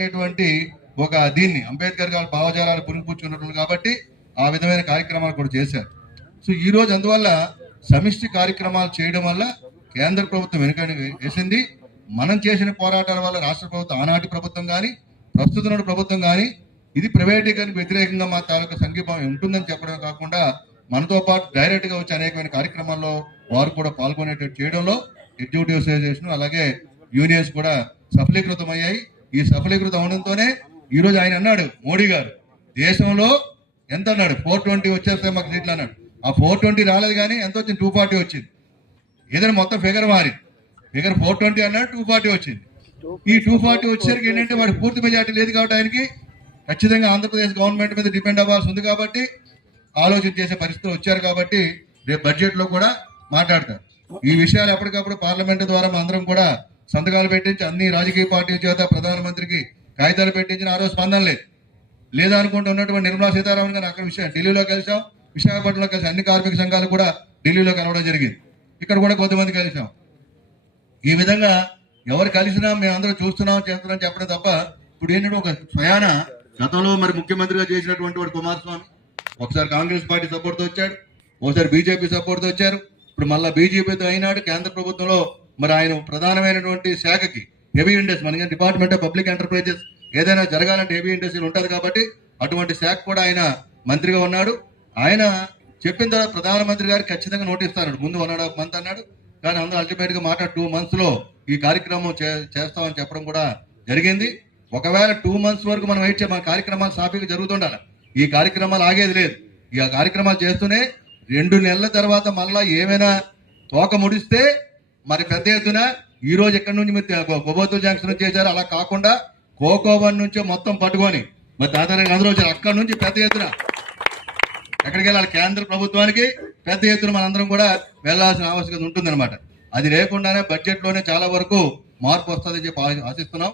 ఒక దీన్ని అంబేద్కర్ గారి భావజాలాలు పునిపుచ్చుకున్నట్లు కాబట్టి ఆ విధమైన కార్యక్రమాలు కూడా చేశారు. సో ఈ రోజు అందువల్ల సమిష్టి కార్యక్రమాలు చేయడం వల్ల కేంద్ర ప్రభుత్వం వెనుకని వేసింది. మనం చేసిన పోరాటాల వల్ల రాష్ట్ర ప్రభుత్వం, ఆనాటి ప్రభుత్వం కానీ ప్రస్తుత ప్రభుత్వం కానీ ఇది ప్రైవేటీకరణకు వ్యతిరేకంగా మా తాలూకా సంఘీభావం ఉంటుందని చెప్పడమే కాకుండా మనతో పాటు డైరెక్ట్ గా వచ్చి అనేకమైన కార్యక్రమాల్లో వారు కూడా పాల్గొనేటట్టు చేయడంలో ఎగ్జిక్యూటివ్ అసోసియేషన్ అలాగే యూనియన్స్ కూడా సఫలీకృతం అయ్యాయి. ఈ సఫలీకృతం అవడంతోనే ఈ రోజు ఆయన అన్నాడు, మోడీ గారు దేశంలో ఎంత అన్నాడు, 420 వచ్చేస్తే మాకు సీట్లు అన్నాడు. ఆ 420 రాలేదు కానీ ఎంత వచ్చింది, 240 వచ్చింది. ఏదైనా మొత్తం ఫిగర్ మారింది. ఫిగర్ 420 అన్నాడు, 240 వచ్చింది. ఈ 240 వచ్చేసరికి ఏంటంటే వాడు పూర్తి మెజార్టీ లేదు కాబట్టి ఆయనకి ఖచ్చితంగా ఆంధ్రప్రదేశ్ గవర్నమెంట్ మీద డిపెండ్ అవ్వాల్సి ఉంది కాబట్టి ఆలోచన చేసే పరిస్థితులు వచ్చారు. కాబట్టి రేపు బడ్జెట్ లో కూడా మాట్లాడతారు ఈ విషయాలు. ఎప్పటికప్పుడు పార్లమెంట్ ద్వారా అందరం కూడా సంతకాలు పెట్టించి అన్ని రాజకీయ పార్టీల చేత ప్రధానమంత్రికి కాగితాలు పెట్టించిన ఆ రోజు స్పందన లేదు. లేదా అనుకుంటూ ఉన్నటువంటి నిర్మలా సీతారామన్ గారు అక్కడ ఢిల్లీలో కలిసాం, విశాఖపట్నంలో కలిసి అన్ని కార్మిక సంఘాలు కూడా ఢిల్లీలో కలవడం జరిగింది. ఇక్కడ కూడా కొంతమంది కలిసాం. ఈ విధంగా ఎవరు కలిసినా మేము అందరూ చూస్తున్నాం చేస్తున్నాం చెప్పడం తప్ప ఇప్పుడు ఏంటంటే ఒక స్వయాన గతంలో మరి ముఖ్యమంత్రిగా చేసినటువంటి వాడు కుమారస్వామి ఒకసారి కాంగ్రెస్ పార్టీ సపోర్ట్తో వచ్చాడు, ఒకసారి బీజేపీ సపోర్ట్తో వచ్చారు. ఇప్పుడు మళ్ళీ బీజేపీతో అయినాడు. కేంద్ర ప్రభుత్వంలో మరి ఆయన ప్రధానమైనటువంటి శాఖకి హెవీ ఇండస్ట్రీ, మనకి డిపార్ట్మెంట్ ఆఫ్ పబ్లిక్ ఎంటర్ప్రైజెస్ ఏదైనా జరగాలంటే హెవీ ఇండస్ట్రీలు ఉంటుంది కాబట్టి అటువంటి శాఖ కూడా ఆయన మంత్రిగా ఉన్నాడు. ఆయన చెప్పిన తర్వాత ప్రధానమంత్రి గారికి ఖచ్చితంగా నోటిస్తాడు. ముందు 1.5 month అన్నాడు, కానీ అందరూ అల్టిమేట్ గా మాట 2 months లో ఈ కార్యక్రమం చేస్తామని చెప్పడం కూడా జరిగింది. ఒకవేళ 2 months వరకు మనం వెయిట్ మన కార్యక్రమాలు సాఫీగా జరుగుతుండాలి. ఈ కార్యక్రమాలు ఆగేది లేదు. ఈ కార్యక్రమాలు చేస్తూనే 2 నెలల తర్వాత మళ్ళా ఏమైనా తోక ముడిస్తే మరి పెద్ద ఎత్తున ఈ రోజు ఎక్కడి నుంచి మీరు గొబోతుల జంక్షన్ నుంచి చేశారు, అలా కాకుండా కోకోవన్ నుంచి మొత్తం పట్టుకొని మరి దాదాపు అందరూ వచ్చారు. అక్కడి నుంచి పెద్ద ఎత్తున ఎక్కడికి వెళ్ళాలి, కేంద్ర ప్రభుత్వానికి పెద్ద ఎత్తున మనందరం కూడా వెళ్లాల్సిన ఆవశ్యకత ఉంటుందన్నమాట. అది లేకుండానే బడ్జెట్ లోనే చాలా వరకు మార్పు వస్తుందని చెప్పి ఆశిస్తున్నాం.